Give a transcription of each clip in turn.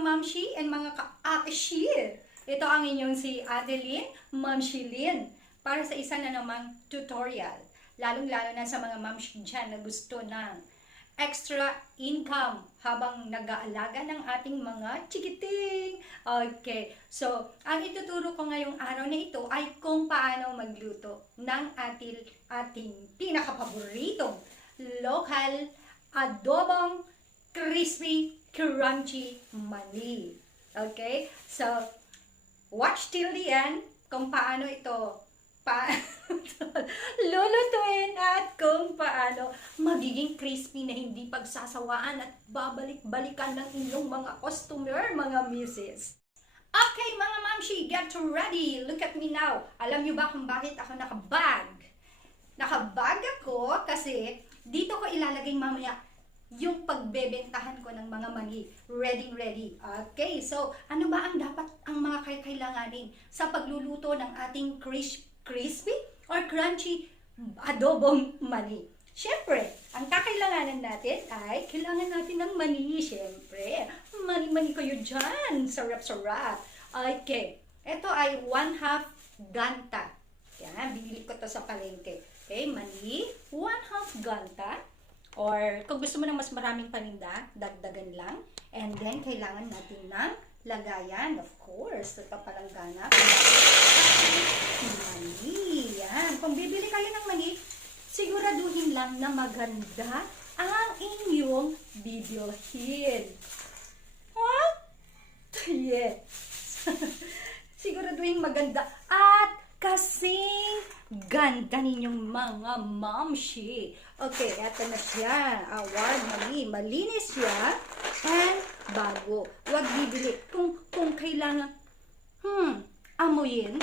mamshi and mga ka-apishi. Ito ang inyong si Adeline, Mamshi Lin, para sa isa na namang tutorial. Lalong-lalo na sa mga mamshi dyan na gusto ng extra income habang nag-aalaga ng ating mga chikiting. Okay, so ang ituturo ko ngayong araw na ito ay kung paano magluto ng ating pinakapaboritong local adobong crispy crunchy mani. Okay, so watch till the end kung paano ito lulutuin at kung paano magiging crispy na hindi pagsasawaan at babalik-balikan ng inyong mga customer, mga misis. Okay, mga mamshi, get ready. Look at me now. Alam nyo ba kung bakit ako nakabag? Nakabag ako kasi dito ko ilalagay mamaya yung pagbebentahan ko ng mga mani. Ready. Okay, so ano ba ang dapat ang mga kailanganin sa pagluluto ng ating crispy or crunchy adobong mani? Siyempre, ang kakailanganan natin ay kailangan natin ng mani. Siyempre, mani-mani kayo dyan. Sarap-sarap. Okay, ito ay 1/2 ganta. Yan, binili ko to sa palengke. Okay, mani, 1/2 ganta. Or kung gusto mo ng mas maraming paninda, dagdagan lang. And then, kailangan natin ng lagayan. Of course, ito palang ganap. Mani. Yan. Kung bibili kayo ng mani, siguraduhin lang na maganda ang inyong bibilhin. What? Yes. Siguraduhin maganda. At kasing ganda ninyong mga mamshi. Okay, eto na siya. Award mani. Malinis siya. And bago. Huwag bibili. Kung kailangan, amuyin.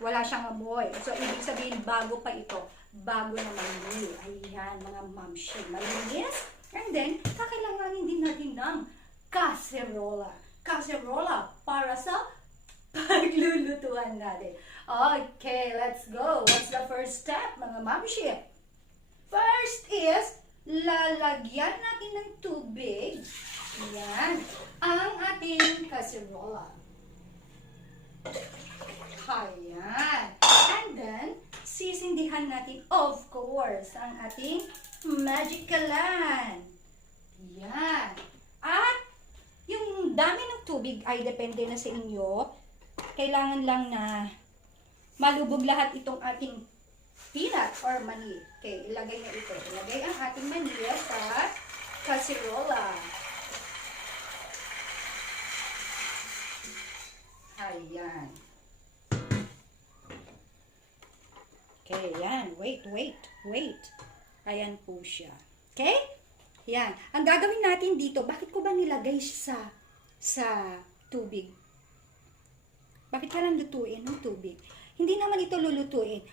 Wala siyang amoy. So, ibig sabihin, bago pa ito. Bago na mani. Ayan, mga mamshi. Malinis. And then, kakailanganin din natin ng kaserola. Kaserola para sa paglulutuan natin. Okay, let's go. What's the first step, mga mamshi? First is, lalagyan natin ng tubig. Yan. Ang ating kaserola. Ayan. And then, sisindihan natin, of course, ang ating magikalan. Yan. At, yung dami ng tubig ay depende na sa inyo. Kailangan lang na malubog lahat itong ating peanut or mani. Okay, ilagay na ito. Ilagay ang ating mani sa kaserola. Ayan. Okay, yan. Wait. Ayan po siya. Okay? Yan. Ang gagawin natin dito, bakit ko ba nilagay siya sa tubig? Bakit ka lang lutuin ng tubig? Hindi naman ito lulutuin.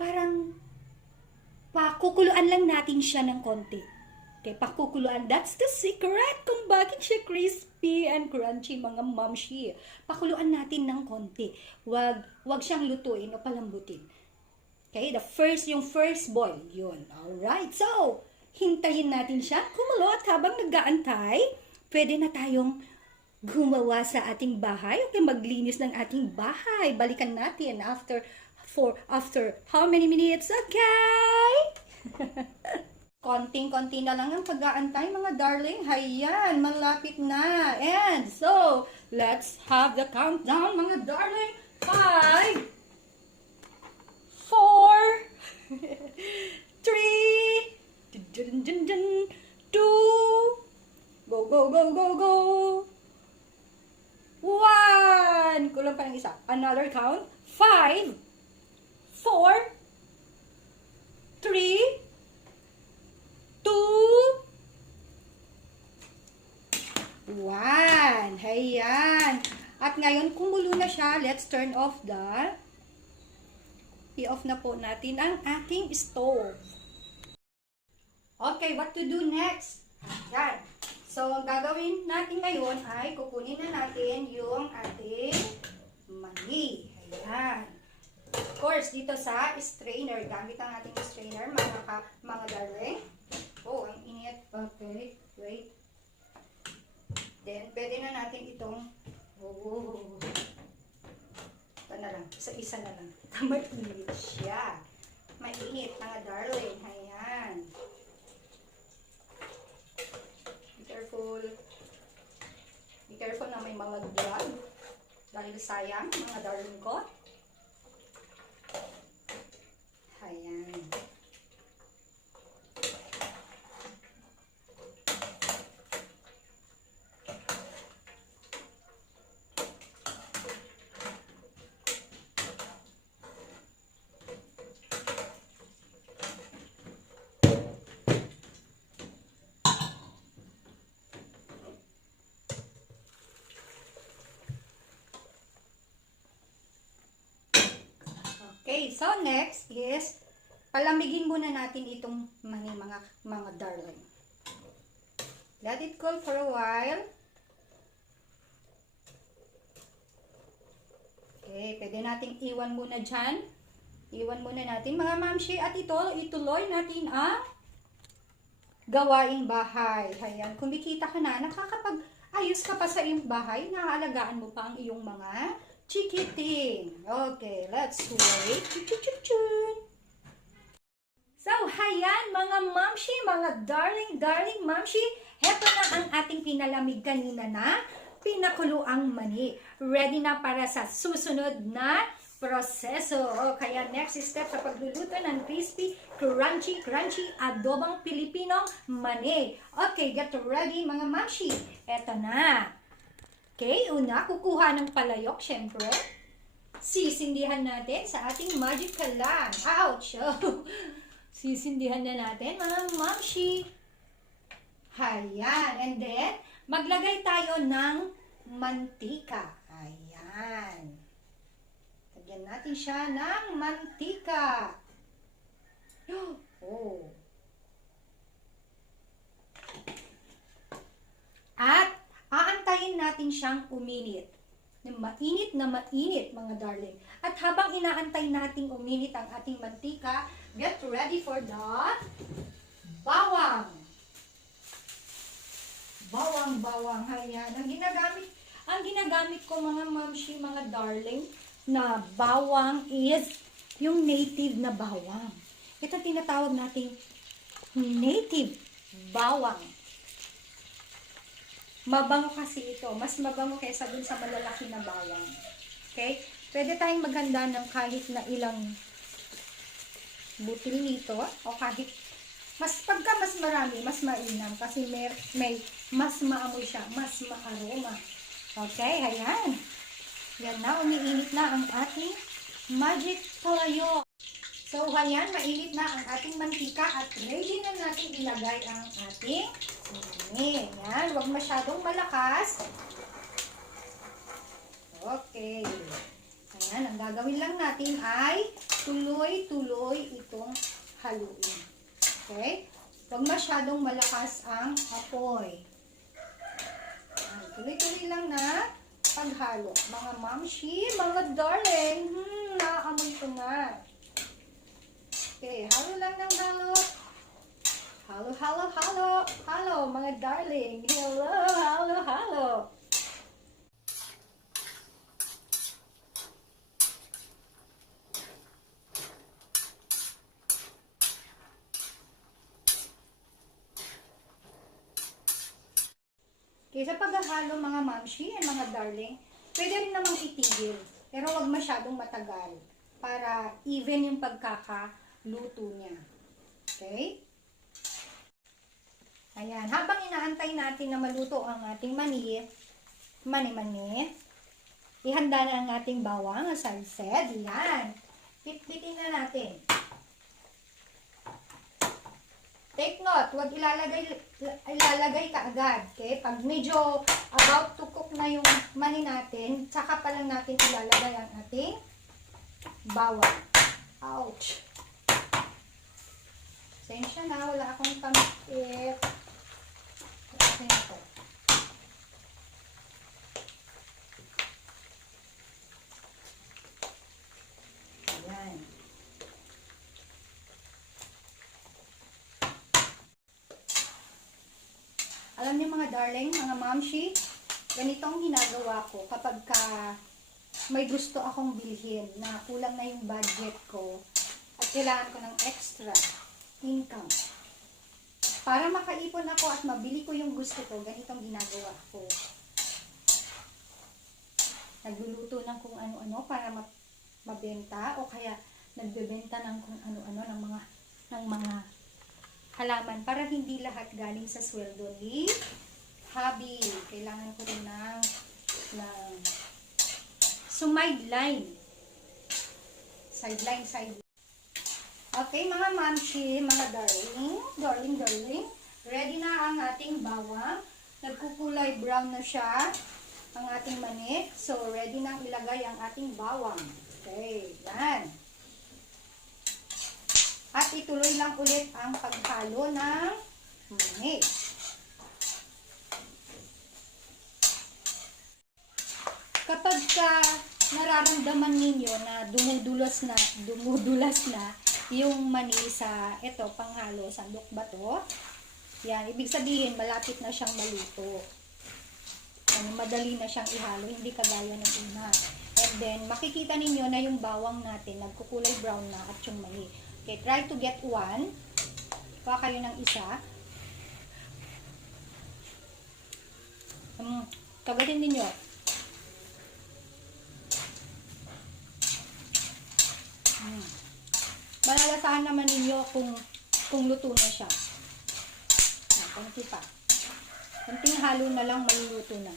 Parang pakukuluan lang natin siya ng konti. Okay, pakukuluan. That's the secret kung bakit siya crispy and crunchy, mga mamshi. Pakuluan natin ng konti. Wag siyang lutuin o palambutin. Okay, yung first boil. Yun. Alright. So, hintayin natin siya kumulo at habang nag-aantay, pwede na tayong gumawa sa ating bahay. Okay, maglinis ng ating bahay. Balikan natin after how many minutes? Okay? Konting-konti na lang ang pag-aantay, mga darling. Hayan, malapit na. And so, let's have the countdown, mga darling. 5, 4, 3, 2, go. 1. Kulang pa ng isa. Another count. 5, 4, 3, 2, 1. Hayan. At ngayon, kumulo na siya. Let's turn off i-off na po natin ang ating stove. Okay, what to do next? Yan. So, ang gagawin natin ngayon ay kukunin na natin yung ating mani. Ayan. Of course, dito sa strainer. Gamit ang ating strainer, mga darling. Oh, ang init. Okay, wait. natin itong, oh, ito na lang, isa-isa na lang. Mainit siya. Mainit, mga darling. Ayan. Be careful. Be careful na may mga drug. Dahil sayang, mga darling ko. Ayan. Okay, so next is palamigin muna natin itong mga darling. Let it cool for a while. Okay, pwede nating iwan muna dyan. Iwan muna natin mga mamshi at ituloy natin ang gawaing bahay. Ayan, kumikita ka na, nakakapag-ayos ka pa sa iyong bahay, naaalagaan mo pa ang iyong mga chikiting. Okay, let's wait. So, hayan mga mamshi, mga darling mamshi, heto na ang ating pinalamig kanina na pinakuloang mani. Ready na para sa susunod na proseso. O, kaya next step sa pagluluto ng crispy, crunchy adobang Pilipinong mani. Okay, get ready mga mamshi. Eto na. Okay, una, kukuha ng palayok, syempre. Sisindihan natin sa ating magic kalan. Ouch! Sisindihan na natin, mga mamshi. Ayan. And then, maglagay tayo ng mantika. Ayan. Lagyan natin siya ng mantika. Oh. At, aantayin natin siyang uminit. Mainit na mainit, mga darling. At habang inaantay nating uminit ang ating mantika, get ready for the bawang. Bawang. Ayan. Ang ginagamit ko, mga mamshi, mga darling, na bawang is yung native na bawang. Ito tinatawag nating native bawang. Mabango kasi ito. Mas mabango kaysa dun sa malalaki na bawang. Okay? Pwede tayong maghanda ng kahit na ilang butil nito. O kahit, pagka mas marami, mas mainam. Kasi may mas maamoy siya. Mas maaroma. Okay? Ayan. Yan na. Umiinit na ang ating magic palayok. So, ayan, mainit na ang ating mantika at ready na natin ilagay ang ating mani. Yan, huwag masyadong malakas. Okay. Ayan, ang gagawin lang natin ay tuloy-tuloy itong haluin. Okay? Huwag masyadong malakas ang apoy. Tuloy-tuloy lang na paghalo. Mga mamshi, mga darling, naamoy ko na. Okay, halo lang ng halo. Halo, mga darling. Halo. Okay, sa paghahalo, mga mamshi and mga darling, pwede rin namang itigil. Pero wag masyadong matagal para even yung pagkakaluto niya. Okay? Ayan. Habang inaantay natin na maluto ang ating mani, ihanda na ang ating bawang, as I said. Ayan. Pitpitin na natin. Take note, huwag ilalagay ka agad. Okay? Pag medyo about to cook na yung mani natin, saka pa lang natin ilalagay ang ating bawang. Ouch! Sensya na, wala akong pamit. Okay na to. Ayan. Alam niyo mga darling, mga mamshi, Ganito ang ginagawa ko kapag may gusto akong bilhin na kulang na yung budget ko at kailangan ko ng extra income. Para makaipon ako at mabili ko yung gusto ko, ganitong ginagawa ko. Nagluluto ng kung ano-ano para mabenta o kaya nagbebenta ng kung ano-ano ng mga halaman para hindi lahat galing sa sweldo ni hubby. Kailangan ko rin ng sideline. Okay, mga mamshi, mga darling, ready na ang ating bawang. Nagkukulay brown na siya, ang ating mani. So, ready na ilagay ang ating bawang. Okay, yan. At ituloy lang ulit ang paghalo ng mani. Kapag nararamdaman ninyo na dumudulas na yung mani sa panghalo, sandok ba to? Yan, ibig sabihin malapit na siyang maluto. Madali na siyang ihalo, hindi kagaya ng una. And then, makikita ninyo na yung bawang natin nagkukulay brown na at yung mani. Okay, try to get one. Kuha kayo ng isa. Kagatin ninyo. Malalasahan naman ninyo kung luto na siya. Konti pa. Konting halo na lang, maluluto na.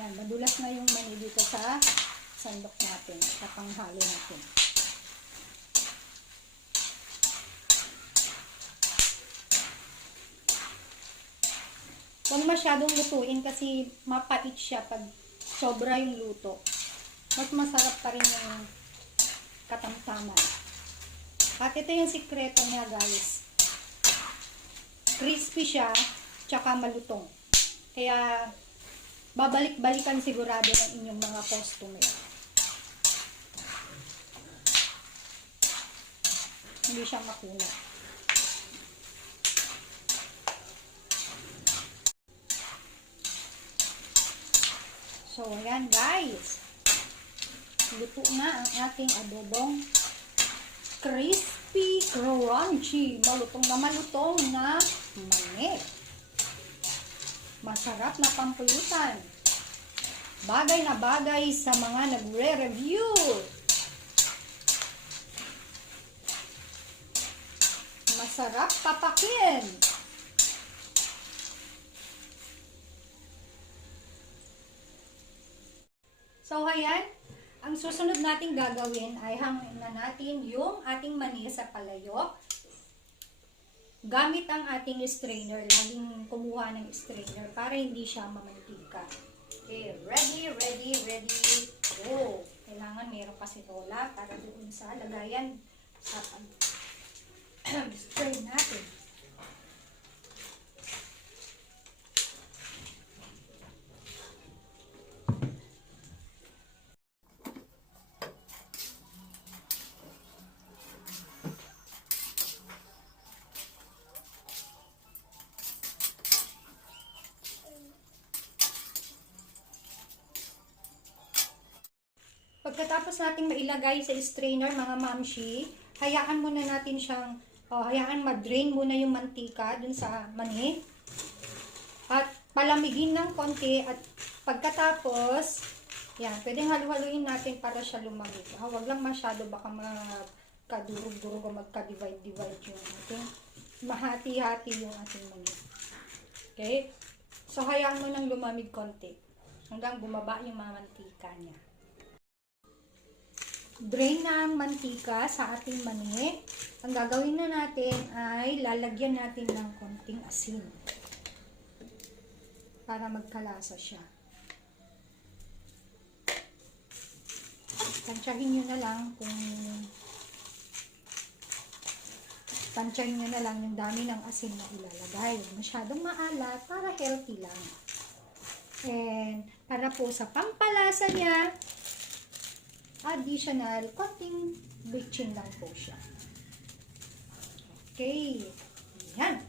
Yan, madulas na yung mani dito sa sandok natin, sa panghalo natin. Huwag masyadong lutuin kasi mapait siya pag sobra yung luto. Mas masarap pa rin yung katamtaman. At ito yung sikreto niya, guys. Crispy siya, tsaka malutong. Kaya, babalik-balikan sigurado ng inyong mga customer. Hindi siya makuna. So, ayan guys. Luto na ang ating adobong crispy, crunchy, malutong na mani. Masarap na pampulutan. Bagay na bagay sa mga nagre-review. Masarap papakin. So, ayan. Ang susunod nating gagawin ay hangin na natin yung ating mani sa palayok. Gamit ang ating strainer. Laging kumuha ng strainer para hindi siya mamantika. Okay, ready. Go! Kailangan mayroong kasitola para doon sa lagayan sa strain natin. Pagkatapos nating mailagay sa strainer, mga mamshi, hayaan muna natin siyang, hayaan ma-drain muna yung mantika dun sa mani. At palamigin ng konti at pagkatapos, yan, pwedeng halu-haluin natin para siya lumamig. Huwag lang masyado, baka magkadurog-durog o magka-divide-divide yung ating, mahati-hati yung ating mani. Okay? So, hayaan mo nang lumamig konti hanggang bumaba yung mga mantika niya. Drain na ang mantika sa ating mani. Ang gagawin na natin ay lalagyan natin ng konting asin para magkalasa siya. Tansyahin nyo na lang yung dami ng asin na ilalagay. Masyadong maalat para healthy lang. And para po sa pampalasa niya, additional, konting bitchin lang po siya. Okay. Ayan.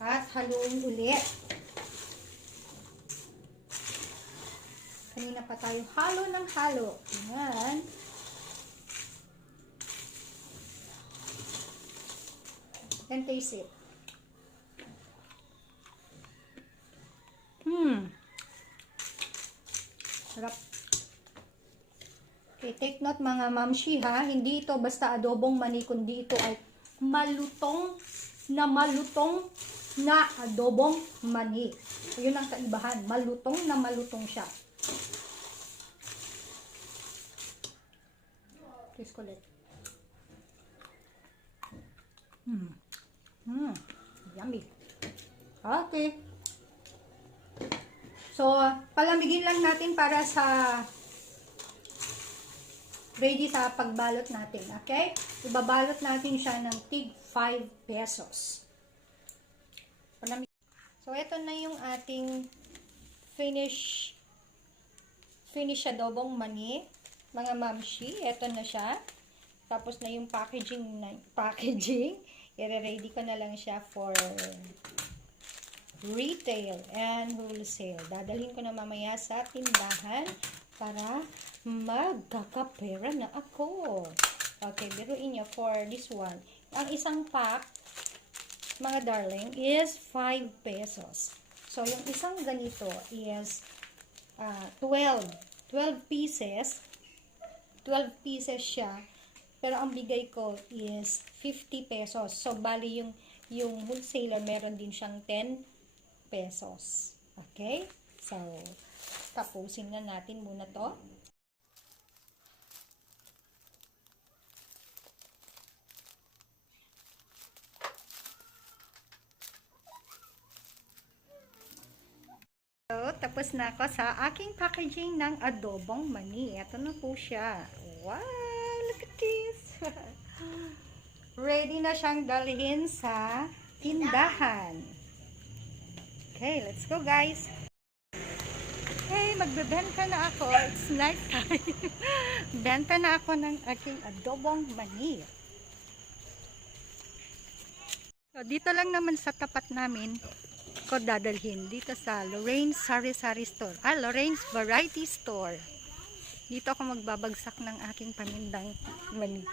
At haluin ulit. Kanina pa tayo halo ng halo. Ayan. And taste it. Sarap. Okay, take note mga mamshi ha. Hindi ito basta adobong mani, kundi ito ay malutong na adobong mani. So, yun ang kaibahan. Malutong na malutong siya. Taste ko ulit. Yummy. Okay. So, palamigin lang natin para sa ready sa pagbalot natin. Okay? Ibabalot natin siya ng tig 5 pesos. So, ito na yung ating finish adobong mani. Mga mamshi, ito na siya. Tapos na yung packaging. I-ready ko na lang siya for retail and wholesale. Dadalhin ko na mamaya sa tindahan para magkakapera na ako. Okay, biruin nyo for this one. Ang isang pack, mga darling, is 5 pesos. So, yung isang ganito is 12 pieces. 12 pieces siya. Pero ang bigay ko is 50 pesos. So, bali yung wholesaler, meron din siyang 10 pesos. Okay? So, tapusin na natin muna to. So, tapos na ako sa aking packaging ng adobong mani. Ito na po siya. Wow! Look at this! Ready na siyang dalhin sa tindahan. Okay, let's go guys! Okay, magbebenta na ako. It's night time. Benta na ako ng aking adobong mani. So, dito lang naman sa tapat namin ko dadalhin. Dito sa Lorraine's Sari-Sari Store. Lorraine's Variety Store. Dito ako magbabagsak ng aking panindang mani.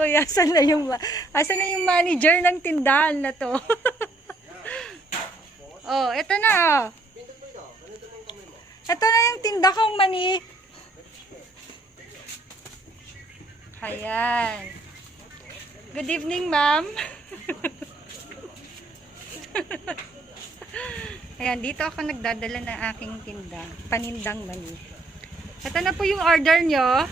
Hoy, asan na yung manager ng tindahan na to? Oh, ito na oh. Ito na yung tinda kong mani. Ayan. Good evening, ma'am. Ayan, dito ako nagdadala ng aking tinda. Panindang mani. Ito na po yung order nyo.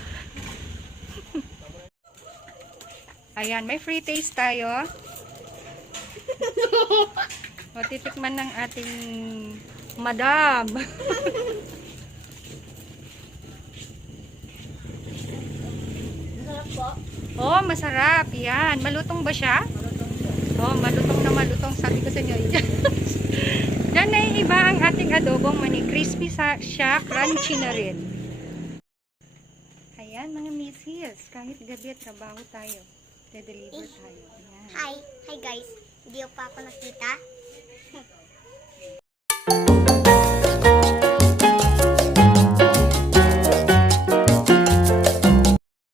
Ayan, may free taste tayo. Matitikman ng ating madam. Oh, masarap. Yan. Malutong ba siya? Oh, malutong na malutong. Sabi ko sa inyo. Yan na yung iba ang ating adobong mani. Crispy siya, crunchy na rin. Ayan, mga misis. Kahit gabi at trabaho tayo. De-deliver tayo. Ayan. Hi guys. Hindi pa ako nakita.